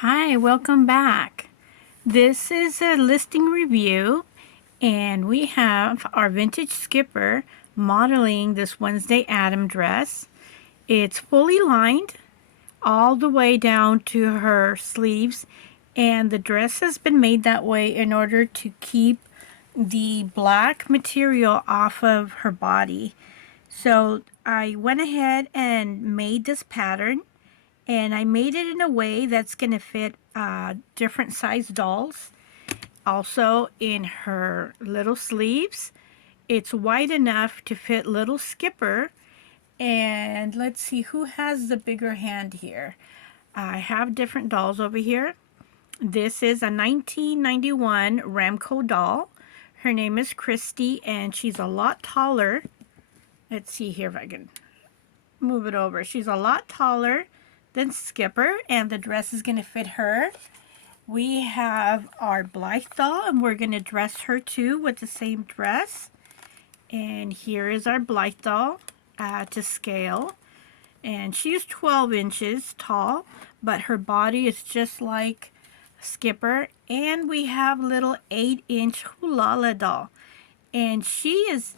Hi, welcome back. This is a listing review, and we have our vintage skipper modeling this Wednesday Adam dress. It's fully lined all the way down to her sleeves, and the dress has been made that way in order to keep the black material off of her body. So I went ahead and made this pattern, and I made it in a way that's going to fit different size dolls. Also in her little sleeves, it's wide enough to fit little Skipper. And let's see who has the bigger hand here. I have different dolls over here. This is a 1991 Ramco doll. Her name is Christy, and she's a lot taller. Let's see here if I can move it over. She's a lot taller than Skipper, and the dress is going to fit her. We have our Blythe doll, and we're going to dress her too with the same dress. And here is our Blythe doll to scale. And she's 12 inches tall, but her body is just like Skipper. And we have little 8-inch Hulala doll. And she has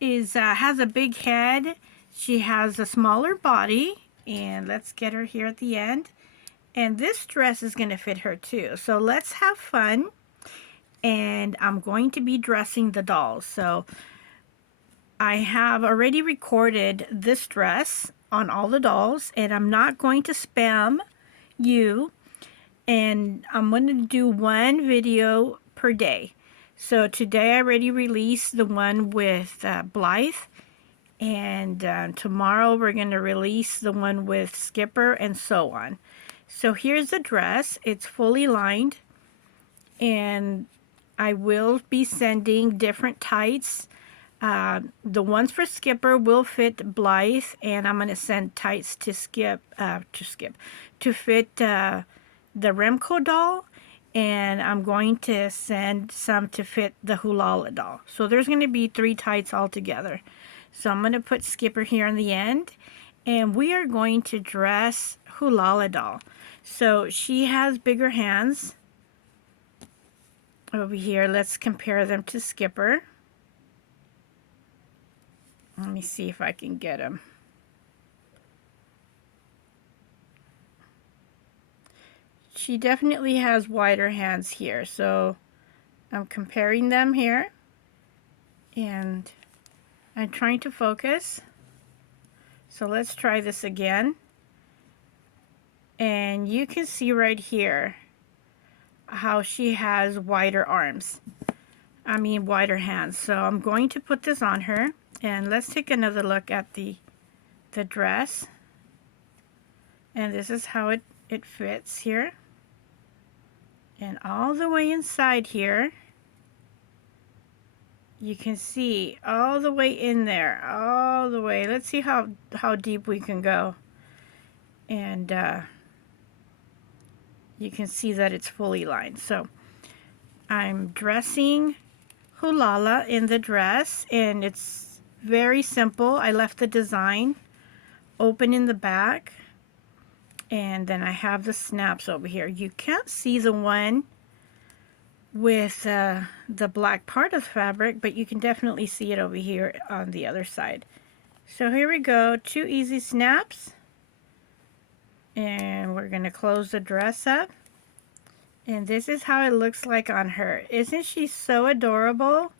a big head. She has a smaller body. And let's get her here at the end. And this dress is going to fit her too. So let's have fun. And I'm going to be dressing the dolls. So I have already recorded this dress on all the dolls, and I'm not going to spam you. And I'm going to do one video per day. So today I already released the one with Blythe. And tomorrow we're going to release the one with Skipper, and so on. So here's the dress. It's fully lined, and I will be sending different tights. The ones for Skipper will fit Blythe, and I'm going to send tights to fit the Remco doll, and I'm going to send some to fit the Hulala doll. So there's going to be 3 tights altogether. So I'm going to put Skipper here in the end, and we are going to dress Hulala doll. So she has bigger hands over here. Let's compare them to Skipper. Let me see if I can get them. She definitely has wider hands here, so I'm comparing them here, and I'm trying to focus. So let's try this again. And you can see right here how she has wider arms. I mean wider hands. So I'm going to put this on her, and let's take another look at the dress. And this is how it fits here. And all the way inside here, you can see all the way in there, all the way. Let's see how deep we can go. And you can see that it's fully lined. So I'm dressing Hulala in the dress, and it's very simple. I left the design open in the back, and then I have the snaps over here. You can't see the one with the black part of the fabric, but you can definitely see it over here on the other side. So here we go, 2 easy snaps, and we're going to close the dress up, and this is how it looks like on her. Isn't she so adorable?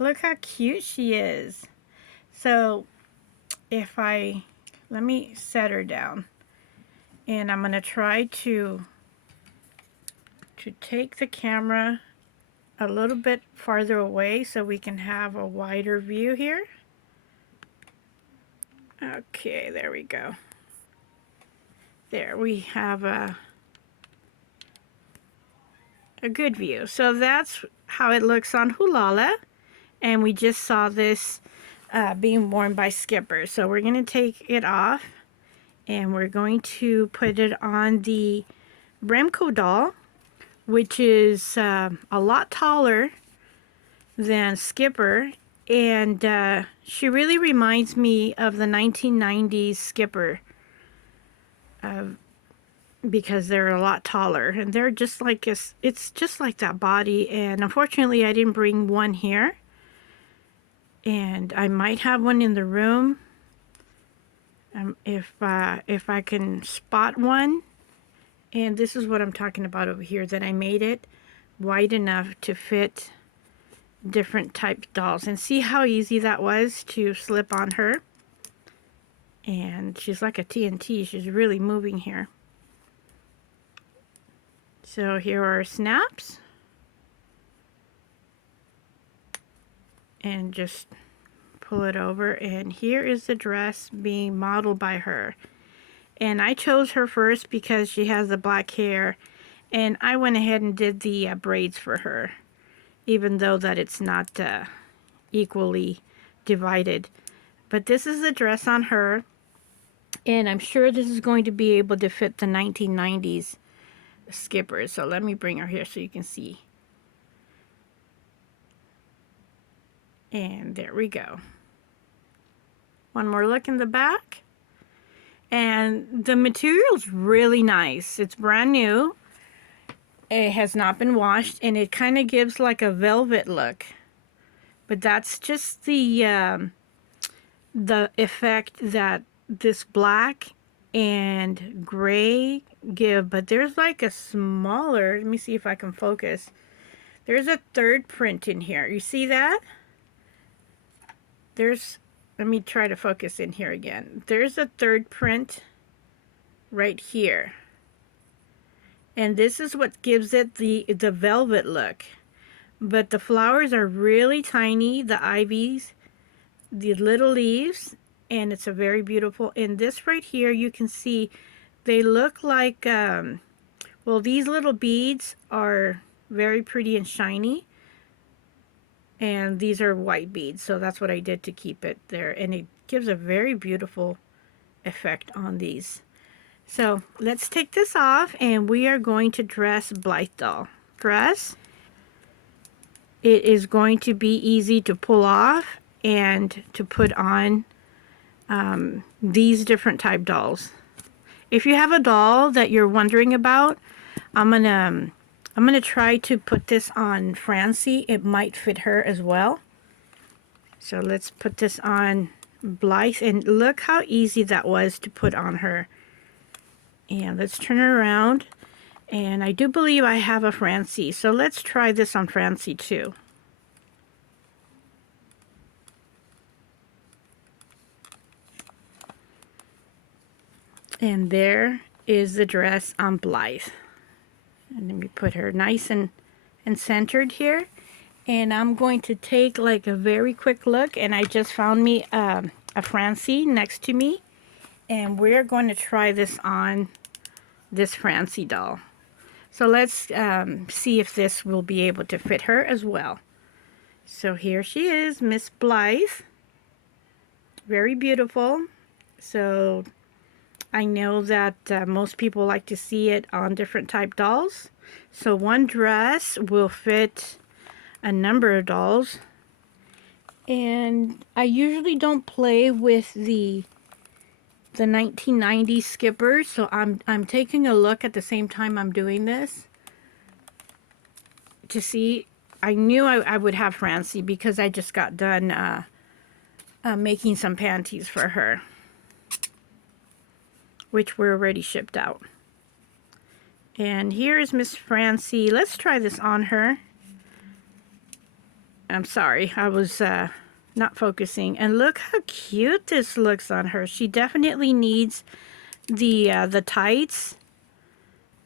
Look how cute she is. So let me set her down, and I'm going to try to take the camera a little bit farther away so we can have a wider view here. Okay, there we go. There we have a good view. So that's how it looks on Hulala, and we just saw this being worn by Skipper. So we're going to take it off, and we're going to put it on the Remco doll, which is a lot taller than Skipper, and she really reminds me of the 1990s Skipper. because they're a lot taller, and they're just like it's just like that body. And unfortunately I didn't bring one here, and I might have one in the room, if I can spot one. And this is what I'm talking about over here, that I made it wide enough to fit different type dolls. And see how easy that was to slip on her. And she's like a TNT. She's really moving here. So here are snaps. And just pull it over. And here is the dress being modeled by her. And I chose her first because she has the black hair. And I went ahead and did the braids for her, even though that it's not equally divided. But this is the dress on her. And I'm sure this is going to be able to fit the 1990s skipper. So let me bring her here so you can see. And there we go. One more look in the back. And the material's really nice. It's brand new. It has not been washed, and it kind of gives like a velvet look. But that's just the effect that this black and gray give. But there's like a smaller, let me see if I can focus. There's a third print in here. You see that? Let me try to focus in here again. There's a third print right here. And this is what gives it the velvet look. But the flowers are really tiny, the ivies, the little leaves, and it's a very beautiful. And this right here, you can see they look like, well, these little beads are very pretty and shiny. And these are white beads, so that's what I did to keep it there. And it gives a very beautiful effect on these. So let's take this off, and we are going to dress Blythe doll. Dress. It is going to be easy to pull off and to put on these different type dolls. If you have a doll that you're wondering about, I'm gonna try to put this on Francie. It might fit her as well. So let's put this on Blythe, and look how easy that was to put on her. And let's turn her around. And I do believe I have a Francie, so let's try this on Francie too. And there is the dress on Blythe. And let me put her nice and centered here. And I'm going to take like a very quick look, and I just found me a Francie next to me. And we're going to try this on this Francie doll. So let's see if this will be able to fit her as well. So here she is, Miss Blythe. Very beautiful. So I know that most people like to see it on different type dolls. So one dress will fit a number of dolls. And I usually don't play with the 1990s skippers, so I'm taking a look at the same time I'm doing this to see. I knew I would have Francie because I just got done making some panties for her, which were already shipped out. And here is Miss Francie. Let's try this on her. I'm sorry, I was not focusing. And look how cute this looks on her. She definitely needs the tights,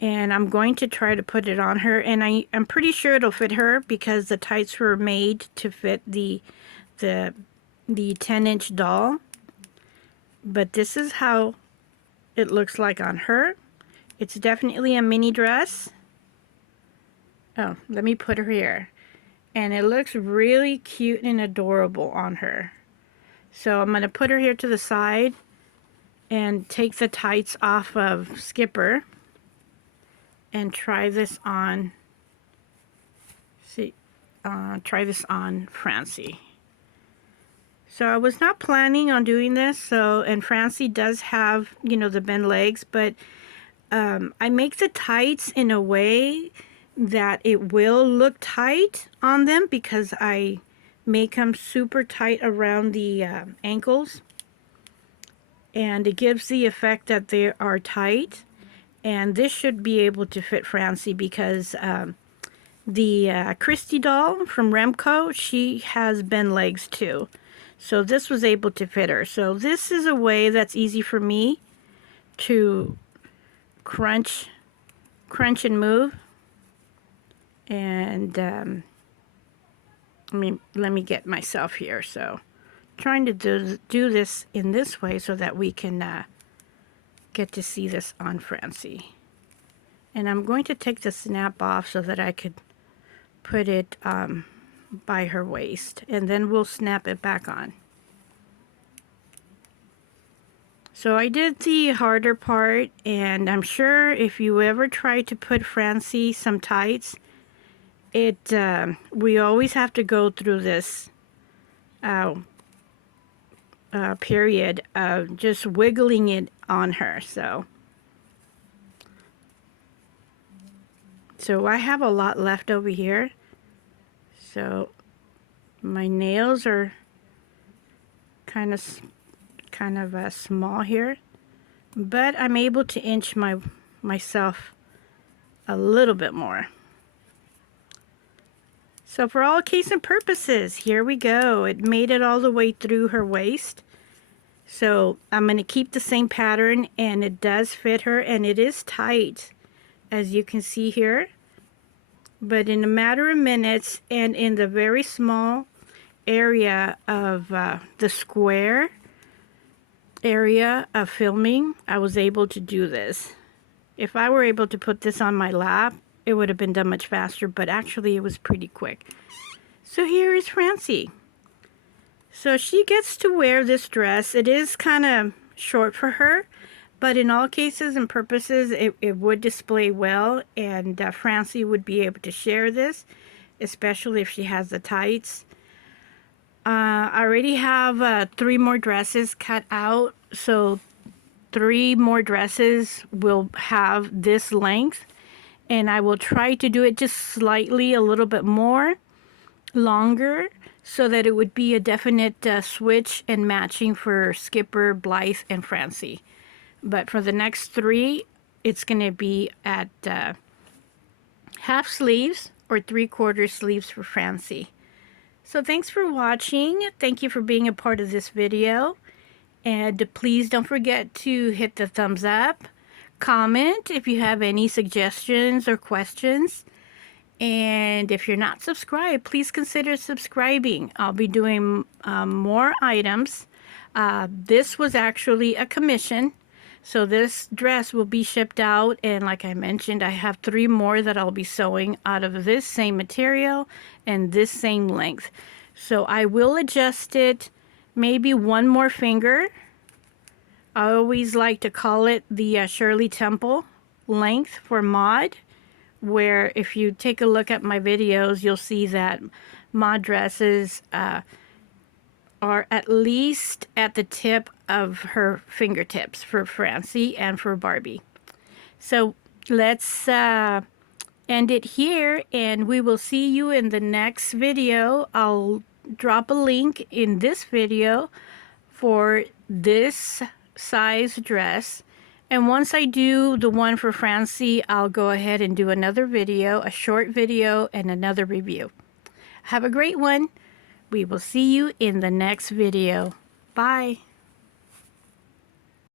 and I'm going to try to put it on her, and I'm pretty sure it'll fit her because the tights were made to fit the 10-inch doll. But this is how it looks like on her. It's definitely a mini dress. Oh, let me put her here. And it looks really cute and adorable on her. So I'm going to put her here to the side and take the tights off of Skipper and try this on. Try this on Francie. So I was not planning on doing this. And Francie does have, you know, the bent legs, but I make the tights in a way that it will look tight on them because I make them super tight around the ankles, and it gives the effect that they are tight. And this should be able to fit Francie because the Christy doll from Remco, she has bend legs too. So this was able to fit her. So this is a way that's easy for me to crunch and move. And let me get myself here. So trying to do this in this way so that we can get to see this on Francie. And I'm going to take the snap off so that I could put it by her waist, and then we'll snap it back on. So I did the harder part, and I'm sure if you ever try to put Francie some tights, we always have to go through this period of just wiggling it on her. So I have a lot left over here. So my nails are kind of small here, but I'm able to inch myself a little bit more. So for all case and purposes, here we go. It made it all the way through her waist. So I'm going to keep the same pattern, and it does fit her, and it is tight, as you can see here. But in a matter of minutes, and in the very small area of the square area of filming, I was able to do this. If I were able to put this on my lap, it would have been done much faster, but actually it was pretty quick. So here is Francie. So she gets to wear this dress. It is kind of short for her, but in all cases and purposes, it would display well, and Francie would be able to share this, especially if she has the tights. I already have 3 more dresses cut out, so 3 more dresses will have this length, and I will try to do it just slightly a little bit more longer so that it would be a definite switch and matching for Skipper, Blythe, and Francie. But for the next 3, it's going to be at half sleeves or 3/4 sleeves for Francie. So thanks for watching. Thank you for being a part of this video. And please don't forget to hit the thumbs up. Comment if you have any suggestions or questions. And if you're not subscribed, please consider subscribing. I'll be doing more items. This was actually a commission. So this dress will be shipped out, and like I mentioned, I have 3 more that I'll be sewing out of this same material and this same length. So I will adjust it maybe 1 more finger. I always like to call it the Shirley Temple length for mod, where if you take a look at my videos, you'll see that mod dresses are at least at the tip of her fingertips for Francie and for Barbie. So let's end it here, and we will see you in the next video. I'll drop a link in this video for this size dress, and once I do the one for Francie, I'll go ahead and do another video, a short video, and another review. Have a great one. We will see you in the next video. Bye.